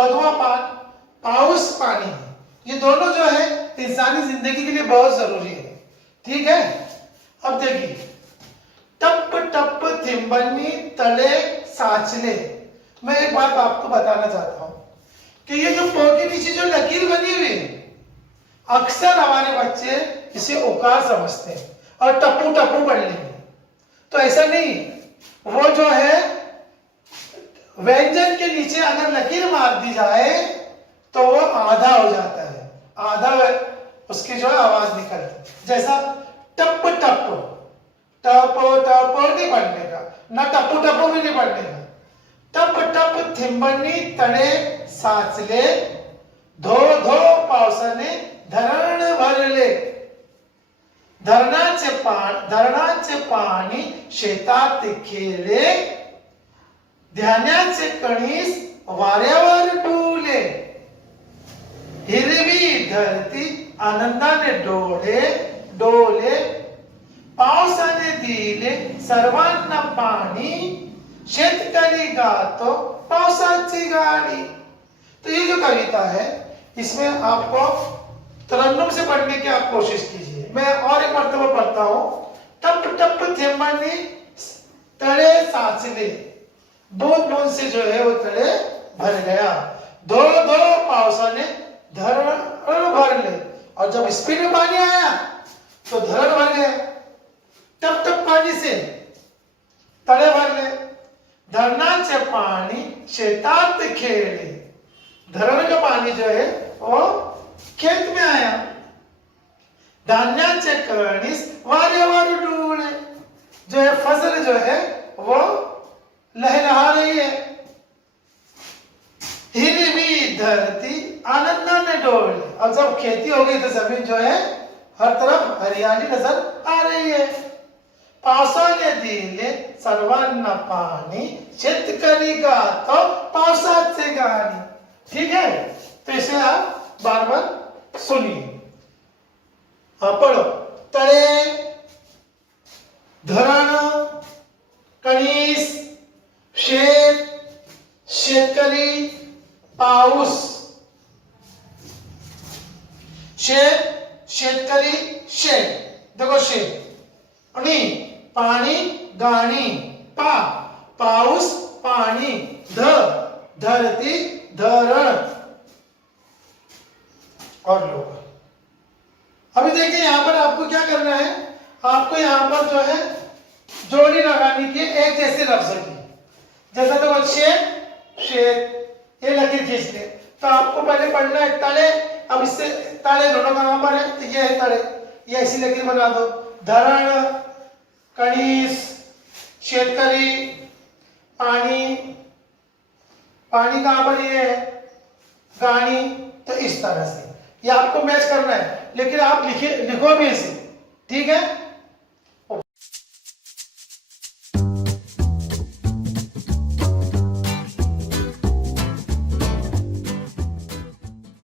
14वां पाठ पाउस पानी, ये दोनों जो है इंसानी जिंदगी के लिए बहुत जरूरी है। ठीक है, अब देखिए टप टप थिम्बनी तले साचले। मैं एक बात आपको बताना चाहता हूं कि ये जो पो के नीचे जो लकीर बनी हुई है, अक्सर हमारे बच्चे इसे उकार समझते हैं और टप्पू टप्पू पढ़ लेंगे। तो ऐसा नहीं, वो जो है व्यंजन के नीचे अगर लकीर मार दी जाए तो वो आधा हो जाता है, आधा उसकी जो है आवाज निकलती। जैसा टप टप, टप टप नहीं पढ़ने का, ना टप्पू टप्पू भी नहीं पढ़ने का। टप टप थिंबनी तड़े साचले, धो धो पावसाने धरण भरले, धरणाचे पाणी शेतात खेळे, ध्यानाचे कणीस वाऱ्यावर डुले, हिरवी धरती आनंदाने डोळे डोले, पावसाने दिले सर्वांना पाणी, शेतकरी गातो पावसाची गाणी। तो ये जो कविता है इसमें आपको तरन्नुम से पढ़ने की आप कोशिश कीजिए। मैं और एक मर्तबा पढ़ता हूं। टप टप थेंबानी तड़े साचले, बूंद बूंद से जो है वो तड़े भर गया, धो धो पावसाने धरण भर ले, और जब स्पीड में पानी आया तो धरण भर गया। टप टप पानी से तड़े भर ले, धरणाचे पाणी शेतात खेळे, धरण का पानी जो है वो खेत में आया, धान्याचे कणीस वाऱ्यावर डुले, जो है फसल जो है वो लहलहा रही है, हिरवी धरती आनंदाने डोले, और जब खेती हो गई तो जमीन जो है हर तरफ हरियाली नजर आ रही है। पावसाने दिले सर्वांना पाणी, शेतकरी गातो पावसाचे गाणी। ठीक है, तो इसे आप बार बार सुनिए। हाँ पढ़ो। तळे, धरण, कणीस, शेत, शेतकरी, पाऊस, शेत, शेतकरी, शेत, देखो शेत, आणि पाणी, गाणी, पाऊस, पाणी, धरती, धरण और लोग। अभी देखिए यहां पर आपको क्या करना है, आपको यहां पर जो है जोड़ी लगानी की एक जैसे लफ्ज की। जैसा तो शेत, शेत, ये लकीर खींच ले, तो आपको पहले पढ़ना है तड़े। अब इससे तड़े दोनों कहां पर है, तो ये है तड़े, ये ऐसी लकीर बना दो। धरण, कणीस, शेतकरी, पानी, पानी कहां पर ये है, गानी। तो इस तरह से ये आपको मैच करना है, लेकिन आप लिखो भी इसे। ठीक है।